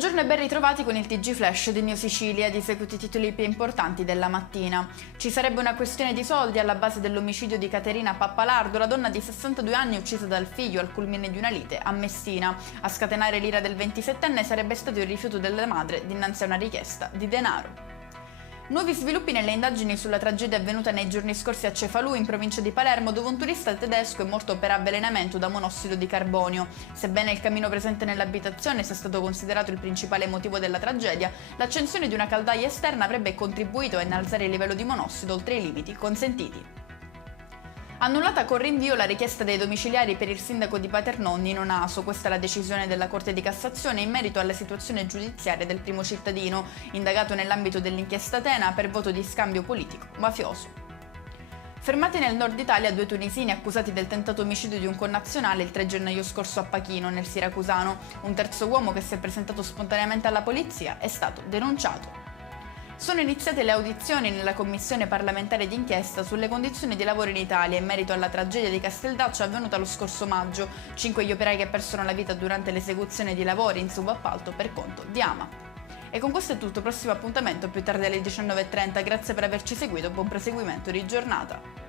Buongiorno e ben ritrovati con il TG Flash di New Sicilia, di seguito i titoli più importanti della mattina. Ci sarebbe una questione di soldi alla base dell'omicidio di Caterina Pappalardo, la donna di 62 anni uccisa dal figlio al culmine di una lite a Messina. A scatenare l'ira del 27enne sarebbe stato il rifiuto della madre dinanzi a una richiesta di denaro. Nuovi sviluppi nelle indagini sulla tragedia avvenuta nei giorni scorsi a Cefalù, in provincia di Palermo, dove un turista tedesco è morto per avvelenamento da monossido di carbonio. Sebbene il camino presente nell'abitazione sia stato considerato il principale motivo della tragedia, l'accensione di una caldaia esterna avrebbe contribuito a innalzare il livello di monossido oltre i limiti consentiti. Annullata con rinvio la richiesta dei domiciliari per il sindaco di Paternò, Nino Naso. Questa è la decisione della Corte di Cassazione in merito alla situazione giudiziaria del primo cittadino, indagato nell'ambito dell'inchiesta Tena per voto di scambio politico mafioso. Fermati nel nord Italia due tunisini accusati del tentato omicidio di un connazionale il 3 gennaio scorso a Pachino, nel siracusano. Un terzo uomo che si è presentato spontaneamente alla polizia è stato denunciato. Sono iniziate le audizioni nella Commissione parlamentare d'inchiesta sulle condizioni di lavoro in Italia in merito alla tragedia di Casteldaccio avvenuta lo scorso maggio. 5 gli operai che persero la vita durante l'esecuzione di lavori in subappalto per conto di Ama. E con questo è tutto, prossimo appuntamento più tardi alle 19:30. Grazie per averci seguito, buon proseguimento di giornata.